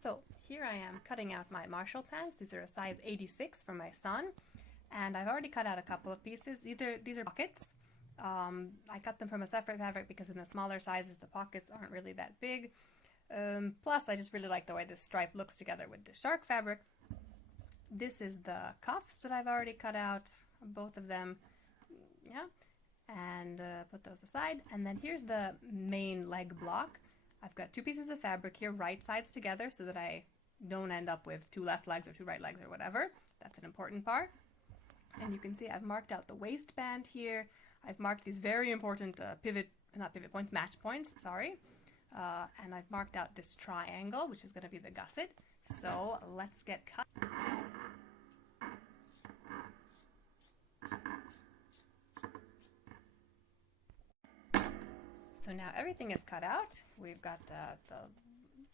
So here I am cutting out my Marshall pants. These are a size 86 for my son, and I've already cut out a couple of pieces. These are pockets. I cut them from a separate fabric because in the smaller sizes the pockets aren't really that big. Plus I just really like the way this stripe looks together with the shark fabric. This is the cuffs that I've already cut out, both of them, yeah, and put those aside. And then here's the main leg block. I've got two pieces of fabric here, right sides together, so that I don't end up with two left legs or two right legs or whatever. That's an important part. And you can see I've marked out the waistband here. I've marked these very important match points, sorry. And I've marked out this triangle, which is going to be the gusset. So let's get cut. So now everything is cut out. We've got the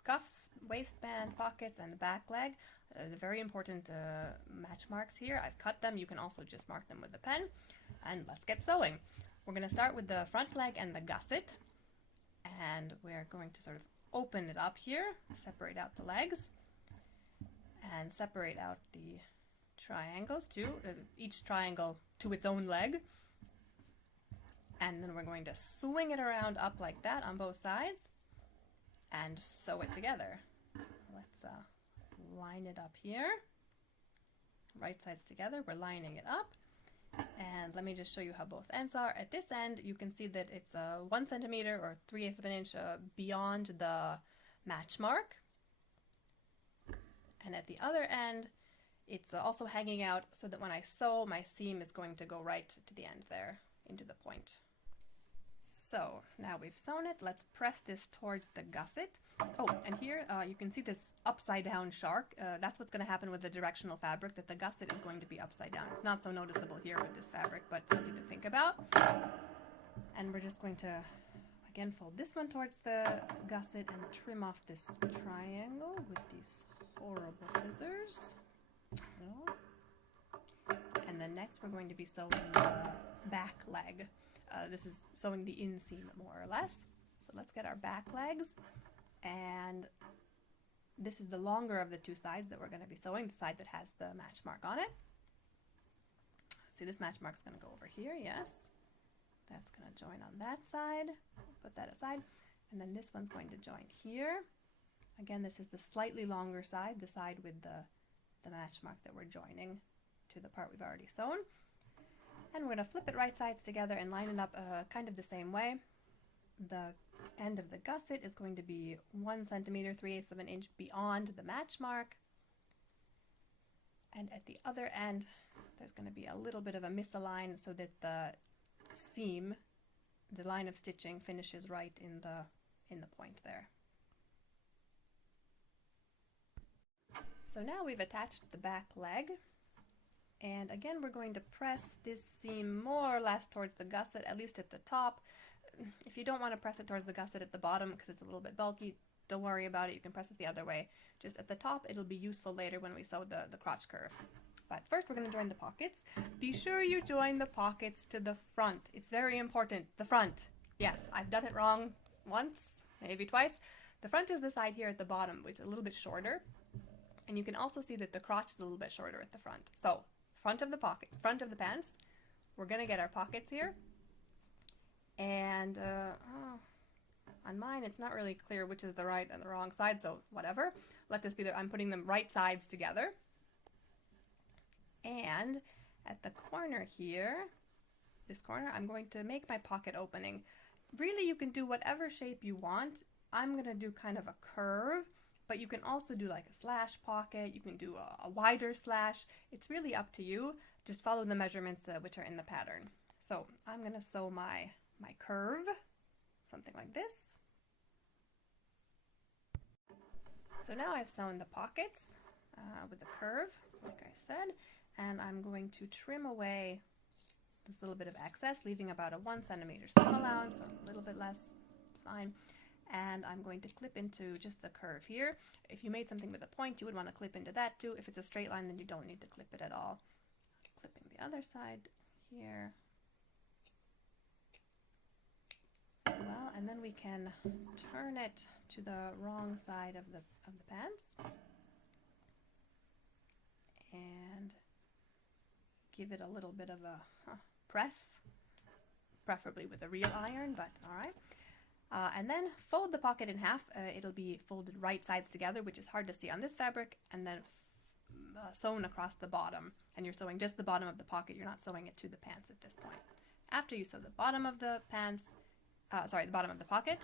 cuffs, waistband, pockets, and the back leg. The very important match marks here. I've cut them. You can also just mark them with a pen. And let's get sewing. We're going to start with the front leg and the gusset. And we're going to sort of open it up here, separate out the legs, and separate out the triangles too, each triangle to its own leg. And then we're going to swing it around up like that on both sides and sew it together. Let's line it up here. Right sides together, we're lining it up. And let me just show you how both ends are. At this end, you can see that it's 1 centimeter or 3/8 of an inch beyond the match mark. And at the other end, it's also hanging out so that when I sew, my seam is going to go right to the end there, into the point. So now we've sewn it, let's press this towards the gusset. Oh, and here you can see this upside down shark. That's what's going to happen with the directional fabric, that the gusset is going to be upside down. It's not so noticeable here with this fabric, but something to think about. And we're just going to, again, fold this one towards the gusset and trim off this triangle with these horrible scissors. And then next we're going to be sewing the back leg. This is sewing the inseam more or less. So let's get our back legs, and this is the longer of the two sides that we're going to be sewing, the side that has the match mark on it. See, this match mark's going to go over here, yes. That's going to join on that side. Put that aside. And then this one's going to join here. Again, this is the slightly longer side, the side with the match mark that we're joining to the part we've already sewn. And we're going to flip it right sides together and line it up kind of the same way. The end of the gusset is going to be 1 centimeter, 3/8 of an inch beyond the match mark. And at the other end, there's going to be a little bit of a misalign so that the seam, the line of stitching, finishes right in the point there. So now we've attached the back leg. And again, we're going to press this seam more or less towards the gusset, at least at the top. If you don't want to press it towards the gusset at the bottom because it's a little bit bulky, don't worry about it. You can press it the other way. Just at the top, it'll be useful later when we sew the crotch curve. But first, we're going to join the pockets. Be sure you join the pockets to the front. It's very important. The front. Yes, I've done it wrong once, maybe twice. The front is the side here at the bottom, which is a little bit shorter. And you can also see that the crotch is a little bit shorter at the front. So, front of the pocket, front of the pants, we're going to get our pockets here. And on mine, it's not really clear which is the right and the wrong side, so whatever. Let this be I'm putting them right sides together. And at the corner here, this corner, I'm going to make my pocket opening. Really, you can do whatever shape you want. I'm going to do kind of a curve. But you can also do like a slash pocket, you can do a wider slash. It's really up to you. Just follow the measurements which are in the pattern. So I'm going to sew my curve, something like this. So now I've sewn the pockets with the curve, like I said, and I'm going to trim away this little bit of excess, leaving about a 1 centimeter seam allowance, so a little bit less, it's fine. And I'm going to clip into just the curve here. If you made something with a point, you would want to clip into that too. If it's a straight line, then you don't need to clip it at all. Clipping the other side here. as well, and then we can turn it to the wrong side of the pants and give it a little bit of a press, preferably with a real iron, but alright. And then fold the pocket in half. It'll be folded right sides together, which is hard to see on this fabric, and then sewn across the bottom. And you're sewing just the bottom of the pocket, you're not sewing it to the pants at this point. After you sew the bottom of the pants, the bottom of the pocket,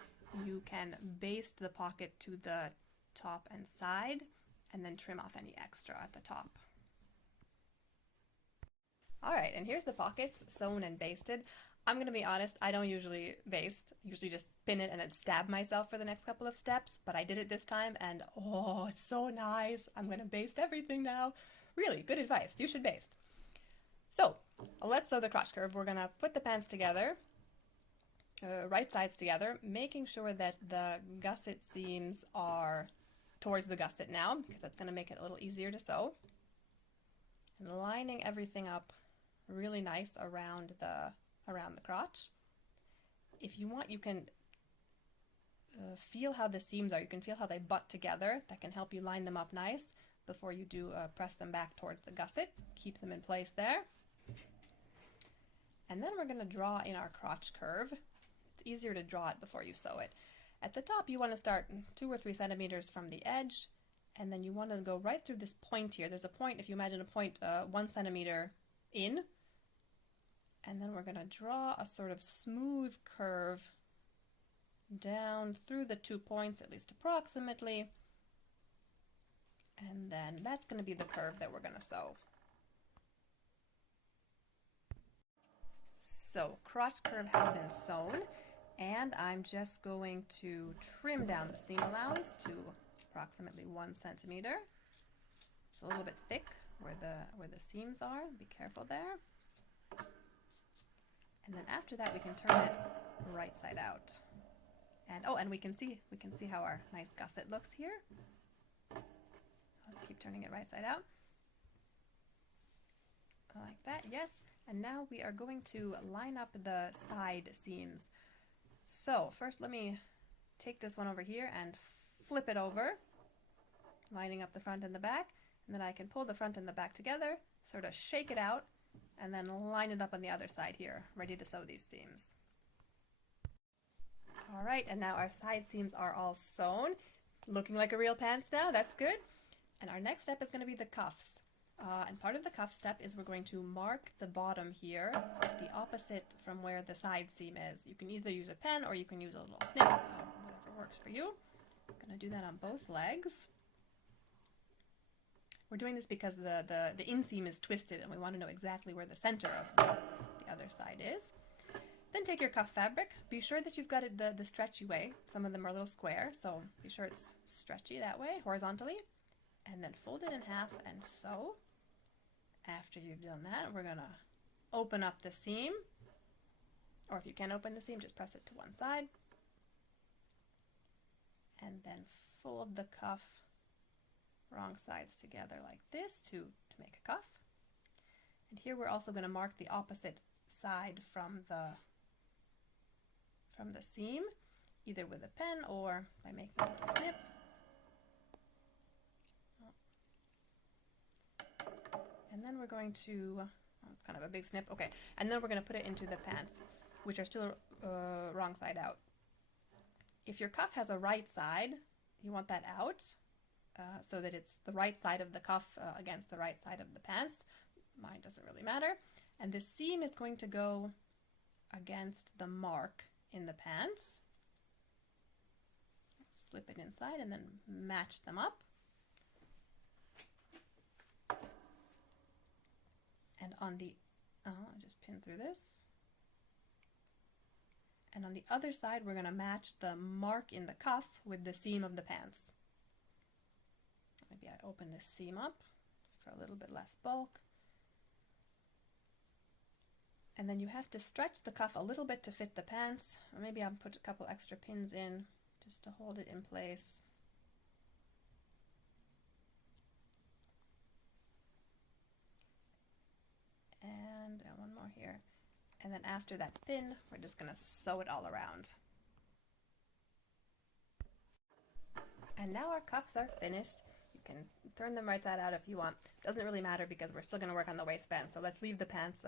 you can baste the pocket to the top and side, and then trim off any extra at the top. Alright, and here's the pockets sewn and basted. I'm going to be honest, I don't usually baste. I usually just pin it and then stab myself for the next couple of steps, but I did it this time and oh, it's so nice. I'm going to baste everything now. Really, good advice. You should baste. So, let's sew the crotch curve. We're going to put the pants together, right sides together, making sure that the gusset seams are towards the gusset now, because that's going to make it a little easier to sew. And lining everything up really nice around the crotch. If you want, you can feel how the seams are. You can feel how they butt together. That can help you line them up nice before you do press them back towards the gusset. Keep them in place there. And then we're going to draw in our crotch curve. It's easier to draw it before you sew it. At the top, you want to start 2 or 3 centimeters from the edge, and then you want to go right through this point here. There's a point, if you imagine a point 1 centimeter in, and then we're going to draw a sort of smooth curve down through the 2 points, at least approximately, and then that's going to be the curve that we're going to sew. So, crotch curve has been sewn, and I'm just going to trim down the seam allowance to approximately 1 centimeter. It's a little bit thick where the seams are. Be careful there. And then after that, we can turn it right side out. And oh, and we can see how our nice gusset looks here. Let's keep turning it right side out. Like that, yes. And now we are going to line up the side seams. So first let me take this one over here and flip it over, lining up the front and the back, and then I can pull the front and the back together, sort of shake it out, and then line it up on the other side here, ready to sew these seams. Alright, and now our side seams are all sewn, looking like a real pants now, that's good. And our next step is going to be the cuffs. And part of the cuff step is we're going to mark the bottom here, the opposite from where the side seam is. You can either use a pen or you can use a little snip, whatever works for you. I'm going to do that on both legs. We're doing this because the inseam is twisted and we want to know exactly where the center of the other side is. Then take your cuff fabric. Be sure that you've got it the stretchy way. Some of them are a little square, so be sure it's stretchy that way, horizontally. And then fold it in half and sew. After you've done that, we're going to open up the seam, or if you can't open the seam, just press it to one side, and then fold the cuff wrong sides together like this to make a cuff. And here we're also going to mark the opposite side from the seam, either with a pen or by making a little snip. And then we're going to, oh, it's kind of a big snip, okay, and then we're going to put it into the pants, which are still wrong side out. If your cuff has a right side, you want that out, so that it's the right side of the cuff against the right side of the pants. Mine doesn't really matter. And the seam is going to go against the mark in the pants. Slip it inside and then match them up. And on the, just pin through this. And on the other side, we're going to match the mark in the cuff with the seam of the pants. Maybe I open this seam up for a little bit less bulk. And then you have to stretch the cuff a little bit to fit the pants. Or maybe I'll put a couple extra pins in just to hold it in place. And one more here. And then after that's pinned, we're just going to sew it all around. And now our cuffs are finished. You can turn them right side out if you want. Doesn't really matter because we're still going to work on the waistband. So let's leave the pants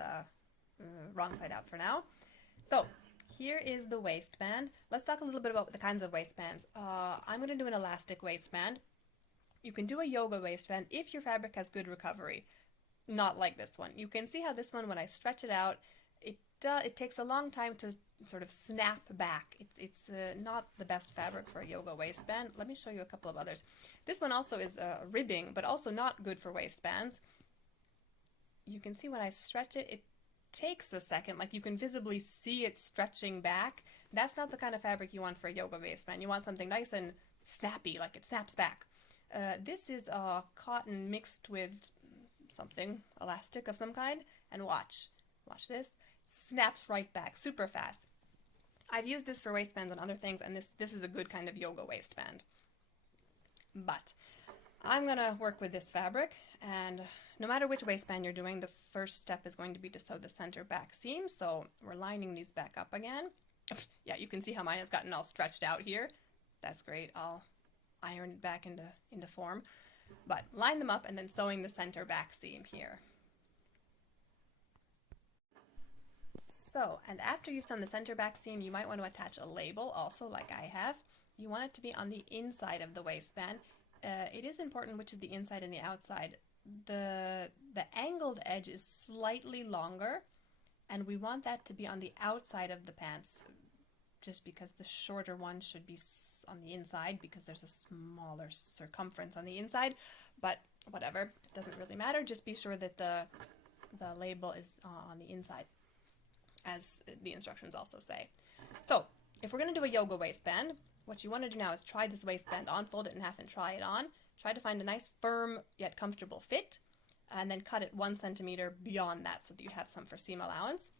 wrong side out for now. So here is the waistband. Let's talk a little bit about the kinds of waistbands. I'm going to do an elastic waistband. You can do a yoga waistband if your fabric has good recovery. Not like this one. You can see how this one, when I stretch it out, it takes a long time to sort of snap back. It's not the best fabric for a yoga waistband. Let me show you a couple of others. This one also is ribbing, but also not good for waistbands. You can see when I stretch it, it takes a second. Like you can visibly see it stretching back. That's not the kind of fabric you want for a yoga waistband. You want something nice and snappy, like it snaps back. This is cotton mixed with something elastic of some kind, and watch this. Snaps right back super fast. I've used this for waistbands and other things, and this is a good kind of yoga waistband. But I'm gonna work with this fabric, and no matter which waistband you're doing, the first step is going to be to sew the center back seam. So we're lining these back up again. Yeah, you can see how mine has gotten all stretched out here. That's great. I'll iron it back into form. But line them up and then sewing the center back seam here. So, and after you've sewn the center back seam, you might want to attach a label also, like I have. You want it to be on the inside of the waistband. It is important which is the inside and the outside. The angled edge is slightly longer, and we want that to be on the outside of the pants, just because the shorter one should be on the inside because there's a smaller circumference on the inside. But whatever, it doesn't really matter. Just be sure that the label is on the inside, as the instructions also say. So if we're going to do a yoga waistband, what you want to do now is try this waistband on, fold it in half and try it on. Try to find a nice firm yet comfortable fit, and then cut it 1 centimeter beyond that so that you have some for seam allowance.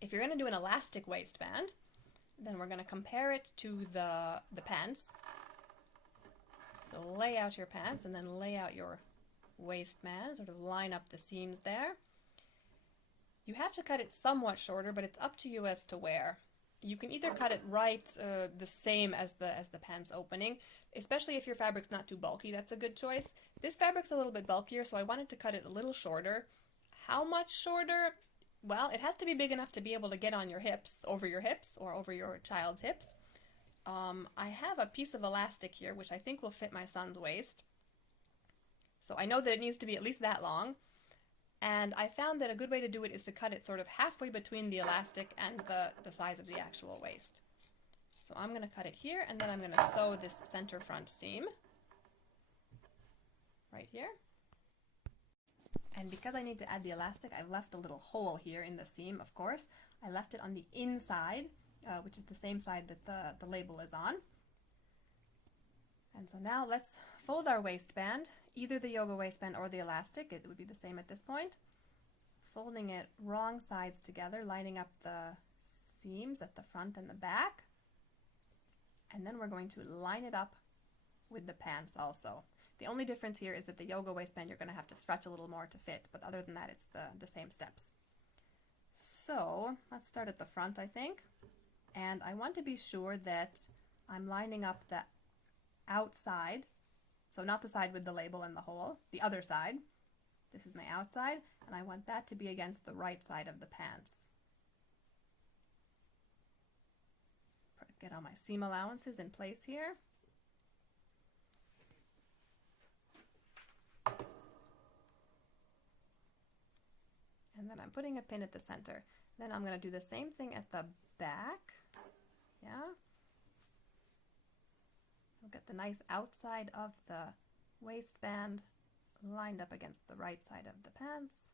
If you're going to do an elastic waistband, then we're going to compare it to the pants. So lay out your pants and then lay out your waistband, sort of line up the seams there. You have to cut it somewhat shorter, but it's up to you as to where. You can either cut it right the same as the pants opening, especially if your fabric's not too bulky. That's a good choice. This fabric's a little bit bulkier, so I wanted to cut it a little shorter. How much shorter? Well, it has to be big enough to be able to get on your hips, or over your child's hips. I have a piece of elastic here, which I think will fit my son's waist. So I know that it needs to be at least that long. And I found that a good way to do it is to cut it sort of halfway between the elastic and the size of the actual waist. So I'm going to cut it here, and then I'm going to sew this center front seam right here. And because I need to add the elastic, I've left a little hole here in the seam, of course. I left it on the inside, which is the same side that the label is on. And so now let's fold our waistband, either the yoga waistband or the elastic. It would be the same at this point. Folding it wrong sides together, lining up the seams at the front and the back. And then we're going to line it up with the pants also. The only difference here is that the yoga waistband you're going to have to stretch a little more to fit, but other than that it's the same steps. So let's start at the front, I think. And I want to be sure that I'm lining up the outside, so not the side with the label and the hole, the other side. This is my outside, and I want that to be against the right side of the pants. Get all my seam allowances in place here. And then I'm putting a pin at the center. Then I'm going to do the same thing at the back. Yeah. We'll get the nice outside of the waistband lined up against the right side of the pants,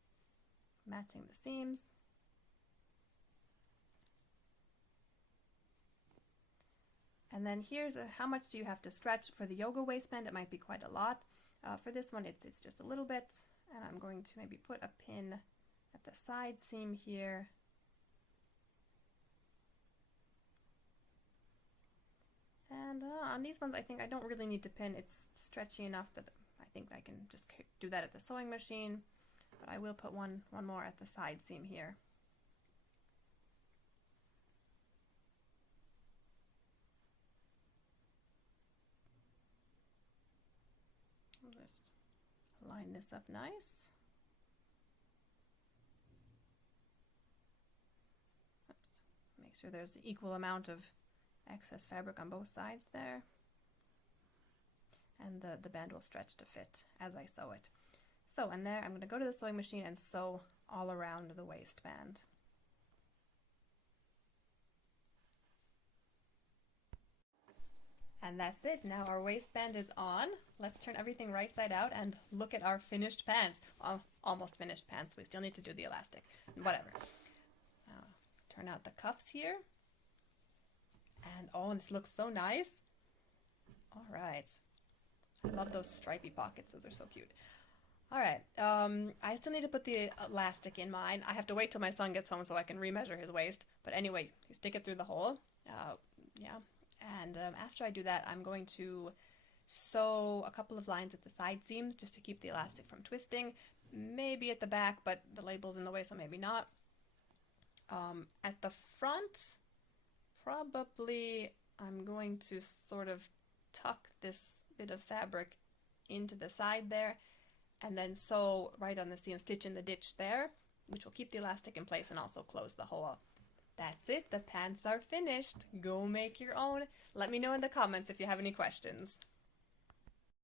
matching the seams. And then here's how much do you have to stretch. For the yoga waistband, it might be quite a lot. For this one, it's just a little bit, and I'm going to maybe put a pin at the side seam here. And on these ones, I think I don't really need to pin. It's stretchy enough that I think I can just do that at the sewing machine. But I will put one more at the side seam here. Just line this up nice. Oops. Make sure there's an equal amount of excess fabric on both sides there. And the band will stretch to fit as I sew it. So, and there I'm going to go to the sewing machine and sew all around the waistband. And that's it. Now our waistband is on. Let's turn everything right side out and look at our finished pants. Well, almost finished pants. We still need to do the elastic. Whatever. Now, turn out the cuffs here. And oh, this looks so nice. All right. I love those stripy pockets. Those are so cute. All right. I still need to put the elastic in mine. I have to wait till my son gets home so I can remeasure his waist. But anyway, you stick it through the hole. Yeah. And after I do that, I'm going to sew a couple of lines at the side seams just to keep the elastic from twisting. Maybe at the back, but the label's in the way, so maybe not. At the front, probably I'm going to sort of tuck this bit of fabric into the side there and then sew right on the seam, stitch in the ditch there, which will keep the elastic in place and also close the hole. That's it. The pants are finished. Go make your own. Let me know in the comments if you have any questions.